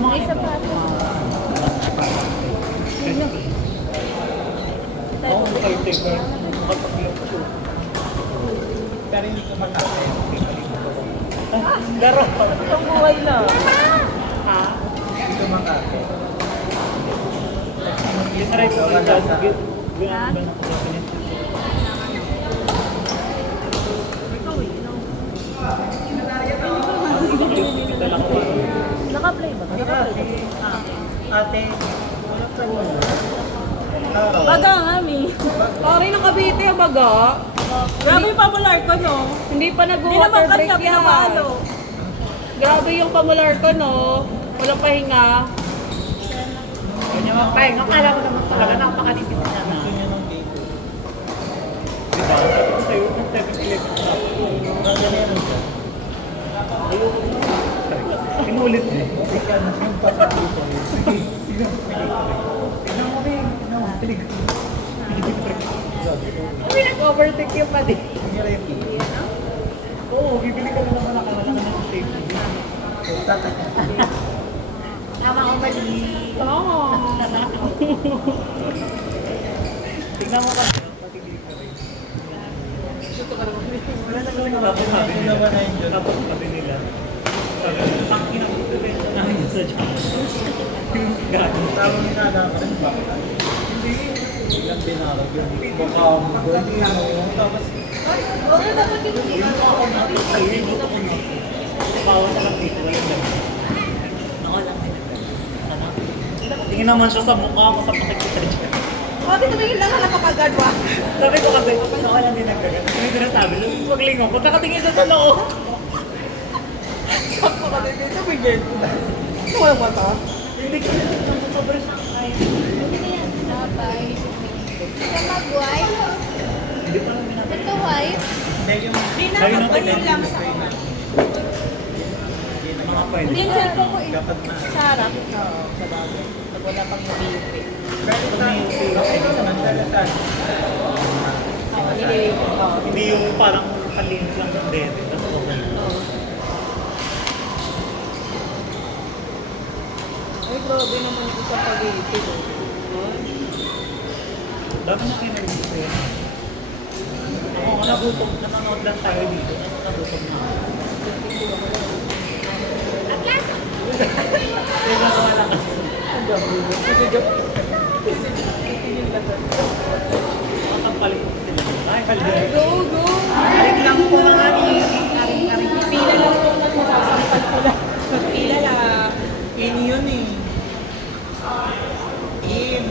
May sapatos. Oo, caretaker. Makapag-look. Pero hindi ko matapos. Laro. Itong buhay lang. Ha? Hindi ko makapos. Yung try ko sa job. Gano'n ba na ko Naka-play ba? Naka-play ba? Ate, wala ka wala. Baga nga, Mi. Pare ng Cavite, baga. Grabe yung pamular ko, no? Hindi pa Hindi naman nag-water kanya break yan. pinapalo. Grabe yung pamular ko, no? Walang pahinga. Kanya magpahinga. Kala ko naman talaga napakalitid na na. Gusto niya ng game. Diba? Sabi ko sa'yo, ng 7-Eleven na. Gaganerin siya. Ayoko na. Inulit niya. Ika na siyang pasakito. Sige, sige. Tignan mo rin. Tignan mo. Tilig. Uy, nag-overtake yung pa din. Sige, Repi. Oo, bibili ka na naman nakawala ka na sa safety. Tama ko mali. Oo. Tignan mo ba? Patilig ka rin. Wala na kasi tapos sabi nila. Tapos sabi nila. Sabi nila, tangkin ang puto rin na namin sa job. Yung gano'n. Tawag ni Nana ka rin ba? Hindi. Ilang pinarag yun. Baka mo. Tapos, Okay, dapat yung yung ako natin sa'yo, yung buto ko na. Bawas na lang dito. Walang gano'n. Ako lang din. Tingin naman siya sa mukha ko sa pakikita dyan. Sabi ko tingin lang na makagadwa. Sabi ko kasi, ako lang din nagkagat. Hindi ko nasabi, huwag lingon. Kung nakatingin siya sa loob. Sakto ka din dito, bigyan ko na. Ito walang mata. Hindi ko nasabi, sobrang sakay. Bye. Sa mag-wife? Hindi pa namin natin. Ito wife? Hindi na, Ayun ang kapag tingnan. lang sa kaman. Mga pwede. Hindi yung cellphone ko Kapag na. sa harap. Oo, sa bagay. Pag wala pang nabiyupi. Hindi yung parang kalinis lang ng dede. Tapos okay. Ay, grabe naman ito sa pag-ibig. Dami na energy ko yun. Ako, nagutom. Nanonood lang tayo dito. Nagutom na ako. Kaya nagawa lang kasi. Makapalit ko sila. Ay, halder. Go, go! Balik lang po mga aring-aring. Pila lang po na masasampal ko lang. Pila lang. Yun eh. Im.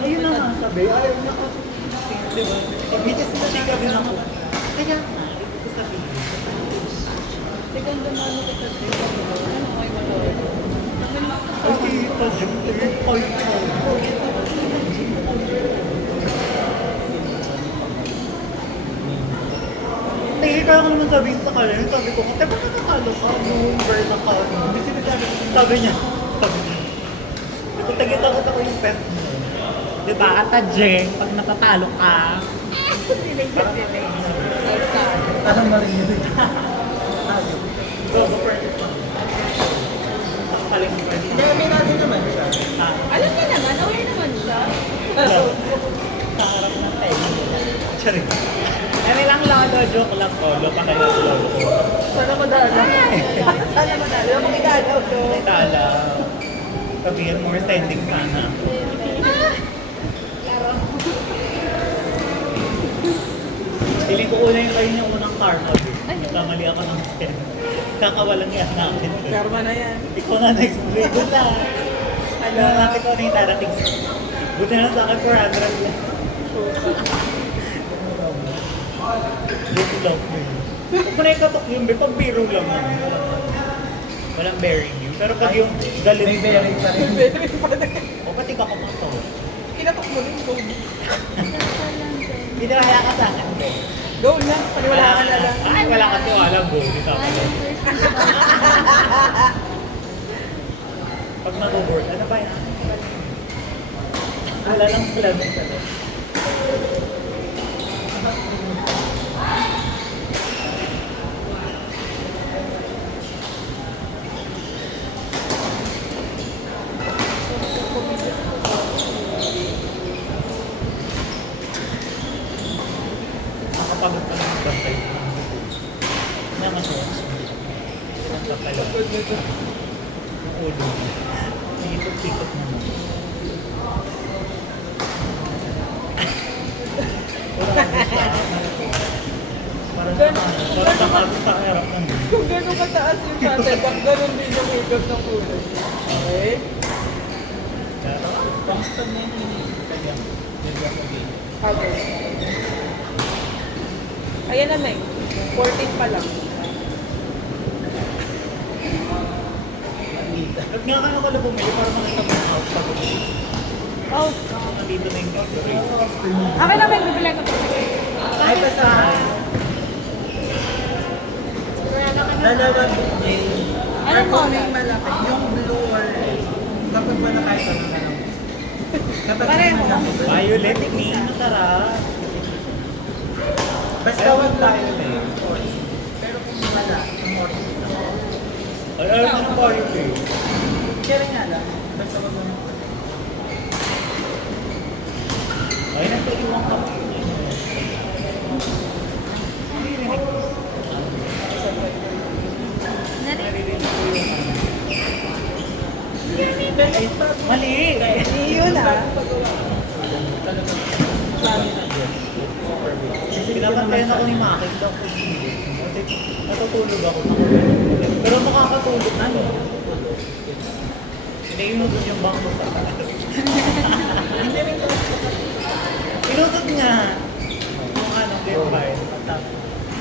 Ayun na nga sabi. Ayaw na ako. Diba? Pag-bitis na siya gawin ako. Kaya nga, ito ko sabihin. Segundo na ano kita dito. Ano ay malawag. Kasi ito, syempre, call ko. Tingin ka ako naman sabihin sa kanya. Sabi ko, kate ba nakakalo ka? Number na ka. Hindi sinasabi. Sabi niya. Ito, tagit-tagit ako yung pet mo. Diba, Ata Jeng, pag natatalo ka. Parang marinig. Go, perfect. Paling perfect. Dami natin naman siya. Ah, Alam niya naman, aware naman siya. sa harap ng tayo. Charing. Kami lang lolo, joke lang ko. Lupa kayo sa lolo ko. Sana madala. Sana madala. Yung makikagaw ko. Tala. Sabihin more sending ka na. Piling ko una yung kayo yung unang karma. Kamali ako ng send. Kakawalang yan namin. Karma na yan. Ikaw na next week. Good luck. Alam natin ko na yung darating. Buti na sa akin 400 lang. Joke lang mo yun. Huwag mo na ikatok yun, pag biro lang naman. Walang bearing yun. Pero pag yung galit May bearing pa rin. o pati ka kumato. Kinatok mo rin, go. Hindi na kaya ka sa akin, be. Go na, paniwala ka na lang. Ay, wala kasi walang go. Hindi ka pala. Pag mag-board, ano ba yan? Wala lang sila nung sa nakapagod ka ng bantay. Naman siya. Pinagkakalo. Yung ulo. Naiikot-ikot naman. Parang nakalo sa harap ng Kung gano'n kataas yung tatay, bak gano'n din yung higap ng kulay. Okay? Constant na yun iniisip ka niya. Okay. Ayan na, Nay. 14 pa lang. Huwag nga kayo kala bumili para makita mo yung output ko. Oh, Nandito na yung decorate. akin na may bibili ko. Ay, basta. Dalawang bigay. Anong Kung color? may malapit, yung blue or red. Kapag ba na kahit ano na lang. Kapag Pareho. malapit. Violet, green, masarap. Basta wag violet. Pero kung wala, yung orange. Ay, ayaw mo ng violet. Kaya nga lang. Basta wag mo ng Ay, nagtaiwang ka. Naririnig ko yung mali! Yun ah. Pinapantayan ako ni Maki. Kasi natutulog ako. Pero makakatulog na. Pinainutot yung bangko sa taas. Pinutot niya. Yung ano, deadline.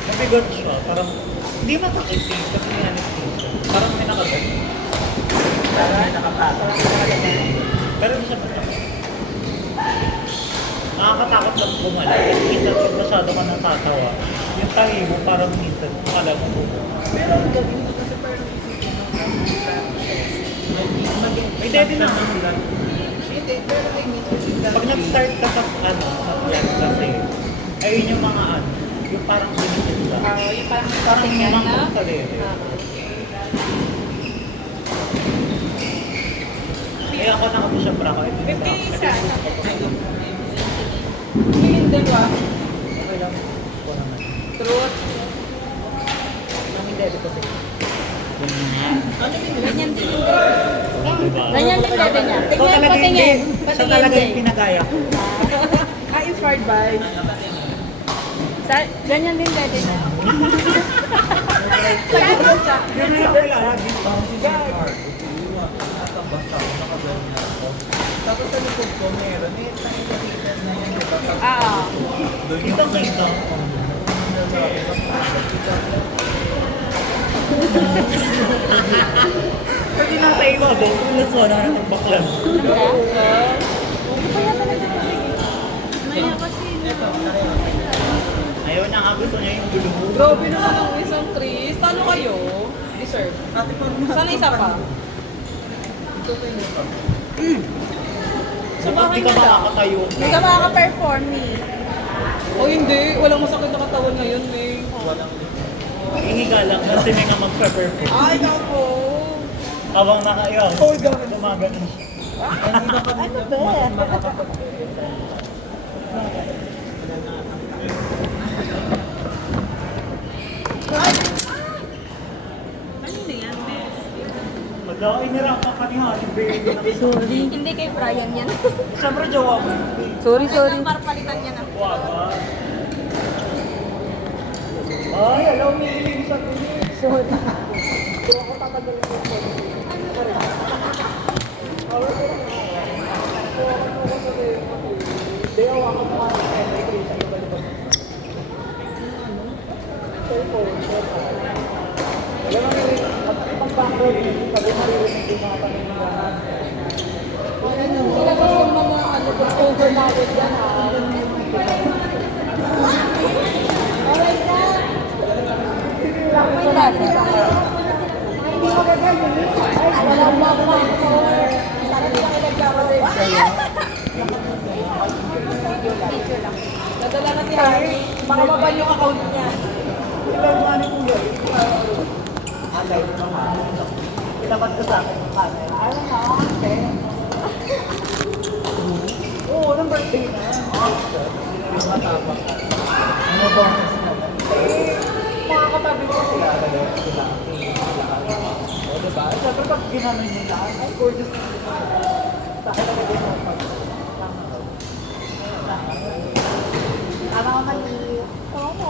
Nabigot siya. Parang, hindi masakit eh. Kasi may anesthesia. Parang may nakagat. Parang may nakapata. Pero hindi siya masakit. Nakakatakot lang bumala. Kasi minsan pag masyado ka natatawa, yung tahi mo parang minsan akala mo bumala. Pero ang gawin mo kasi parang isipin mo na May dede na. Hindi, pero I mean, Pag nag-start ka sa ano, sa flat kasi, ayun yung mga ano, yung parang binigyan ba? Yung parang Parang tingnan na. umangkot sa lere. Kaya ako nakapos siya para ko. 50 isa. Million dalawa. Okay lang. Ako naman. Truth. Ang hindi kasi. Ganyan din. Diba? Ganyan din bebe niya. Ikaw Tingnan, talaga patingin. hindi. Siya Patingin talaga yung din. pinagaya ko. Inspired by. Ganyan din bebe niya. Hindi mo lang kilala. Tapos sa likod ko meron, nakikita na yan, di ba? Ah, Kita-kita. Pwede na sa iba ba? Pulas mo na ng baklan. Maya kasi Ayaw niya nga gusto niya yung gulo. Grabe naman ang isang Chris. Talo kayo. Deserve. Ate, parang Sana isa pa. ito kayo na pa. Sa Tapos bahay di ka na lang. makakatayo. hindi ka makaka-perform eh. O hindi. Walang masakit na katawan ngayon, May. Walang Hiniga lang kasi may nga mag-perform. Ay, naku. Habang nakaiyak. Oh, God. Gumagano siya. Ano ba? Makakapag-perform. Madami nirapan ka ni Halle Berry. Sorry. Hindi kay Brian yan. Siyempre jowa ko. Sorry, sorry. Parpalitan niya na. Waga. Ay, alam mo yung sa Sorry. Alam mo yung background music, sabi maririnig yung mga paniniwala. Talaga yung mga ano ba, overloaded yan ah. Alright na. Okay na. Hindi mo gagawin. Wala mo ako. Sana hindi kami nagkakamali. Picture lang. Nadala na si Harry. Baka maban yung account niya. Ilang money po yun? Alay ko naman. Pinabat ko sa akin yung camera. Ayaw na, ate. Oo, ng birthday na. Yung matapang ka. Ano boses na? Mga katabi ko sila. Sila. O, diba? Siyempre pag ginanon yung lahat, ay, gorgeous na sila. Sa akin talaga yung pag... Ano ka mali? Oo.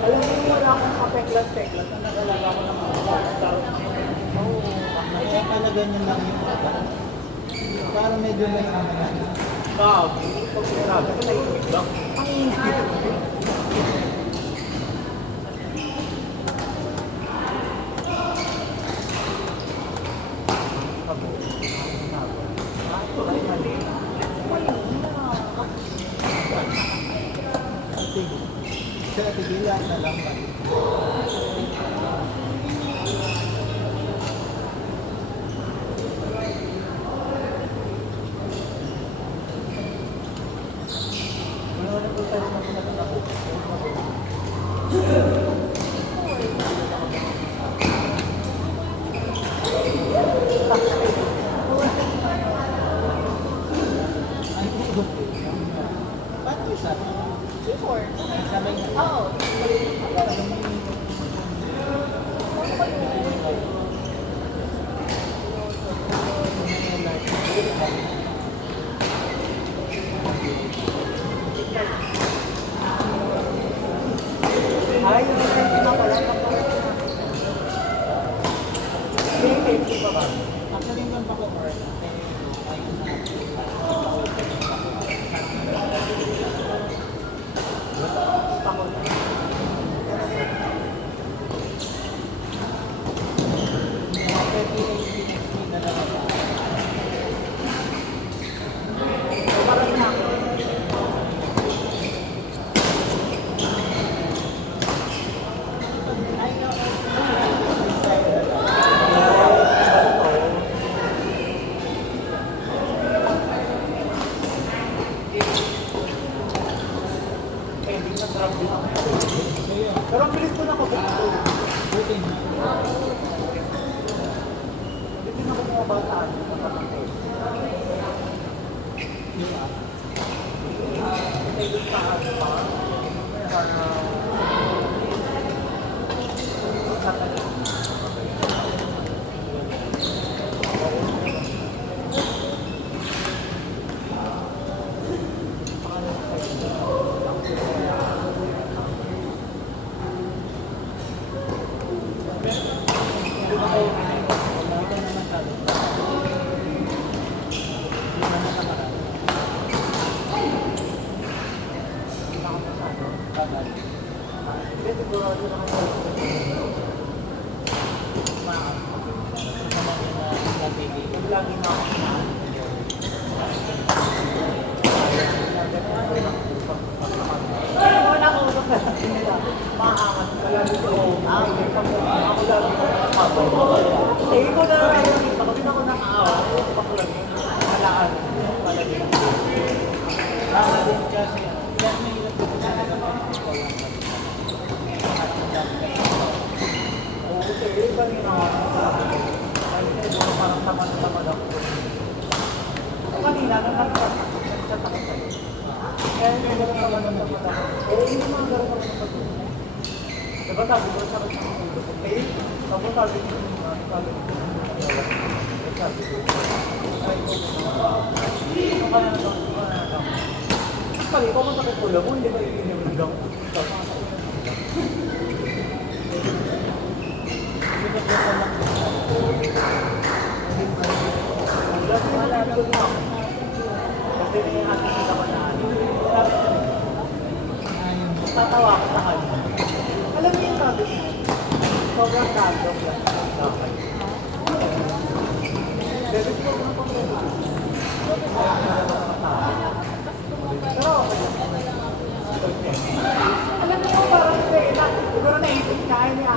Alam mo, wala akong kapeklat-peklat na nagalaga ko ng mga tao. Oo. Kaya pala ganyan lang yung mata. Parang medyo may ano na. Sabi, pag sinabi ko na yung lang. Ang ingay. Kaya tigilan na lang ba? Paano isa? Before. Sabay na. Oo. Ay, yung mga na pala. May thank you pa ba? Actually, yung pa ko or Pero ang bilis ko na ko. buti na. Hindi na ko bumaba sa akin. Yung app. Lagi na ako. Wala ko na kasi nila. Maangat. Lagi ko. Ako lagi ko. Eh, ikaw na lang ako dito. Kasi ako nakaawa. Ako lagi. Malaan. Palagi. Lalo din kasi, kaya may ilang din sa mga ikaw lang. kanina ako. Sabi ko, siguro parang tamad-tamad ako. Kanina, nagchat ako sa'yo. Kaya hindi ko tamad-tamad ako. Eh, hindi mga gano'n ako sa pag-uwi. Diba sabi ko, sakit sa mga ulo ko. Eh, tapos sabi ko, sabi ko, ano ka na lang, pag ikaw masakit ulo mo, hindi ba iinom ng gamot? Kasi nakikita ko na tatawa ko sa kanya. Alam niyo yung sabi niya, sobrang random lang ang dapat. Bebe, ko na pang random. Pero okay lang. Alam niyo parang siguro naisip niya, ay niya.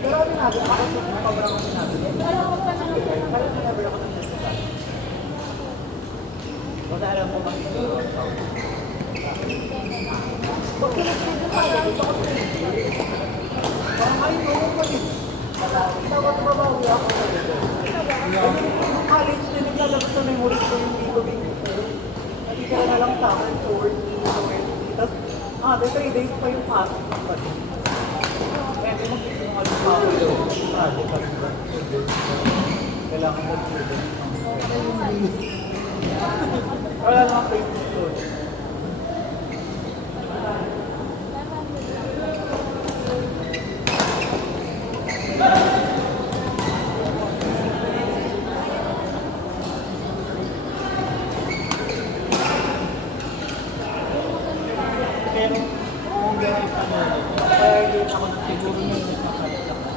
Pero ano nabi, ako sobrang ako sinabi. Parang sinabi ako ng sinabi. Wala alam mo makikita. Parang ay, no, mali. Dapat mabawi ako. Yung college na naglalabas na memory ko yung dito. Hindi ka na lang sa akin, short, tapos, the 3 days pa yung passing ng pati. Kaya hindi magsisinungaling pa ako yung kailangan mo student. Wala naman Facebook doon. Pero, kung ganyan pa na, kaya yun ako ng siguro nyo nagpapalit ako.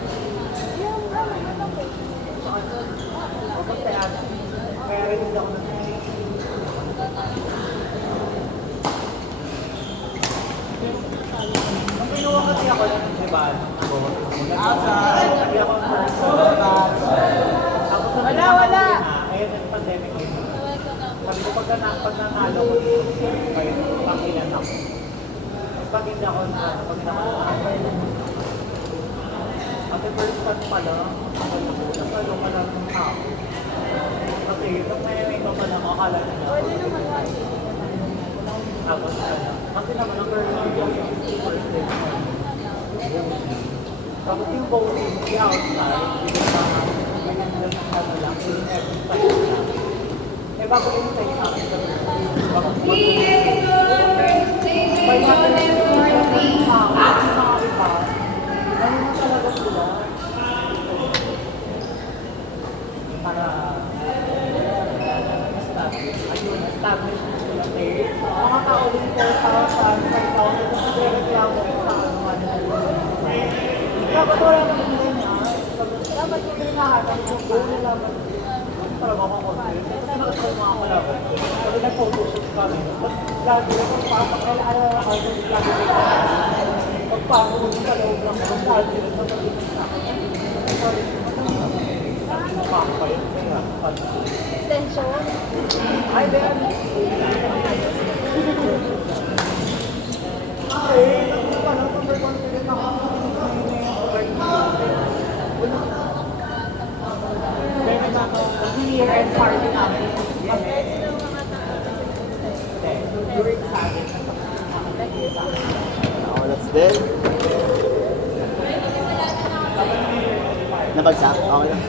Kaya rin ako ng ang pinuha kasi ako ng diba? Hindi ako ng person. Tapos wala! Ayun yung pandemic dito. Sabi ko pag nanalo ko dito, kayo pakilan ako. Pag hindi ako kasi first time pa lang, nagpalo pa lang ng tao. Kasi nung may iba pa lang, akala nila. Tapos kasi naman ang girl lang yung 50%. Tapos yung voting, yung outside, yung mga ano lang, yung every side lang. Eh bago yung side namin sa bago by natin yung mga iba, ano na talaga sila para establish sila tayo. Mga tao din 4,000, 5,000, kasi reklamo ko sa dapat wala naman ganyan. Dapat yung hinahanap yung goal nila para makakontrol. Kasi nakasal mga kalaban. Kasi nag-photoshoot kami. Lagi na pagpasok na lagi pagpasok mo sa loob ng lagi na sa pagpasok sa akin. Nakakapayot kaya. Extension. Hi there! Okay, naku pa lang, super confident ako. Very year end party namin. During Saturday. That's dead. Nabagsak? Okay lang.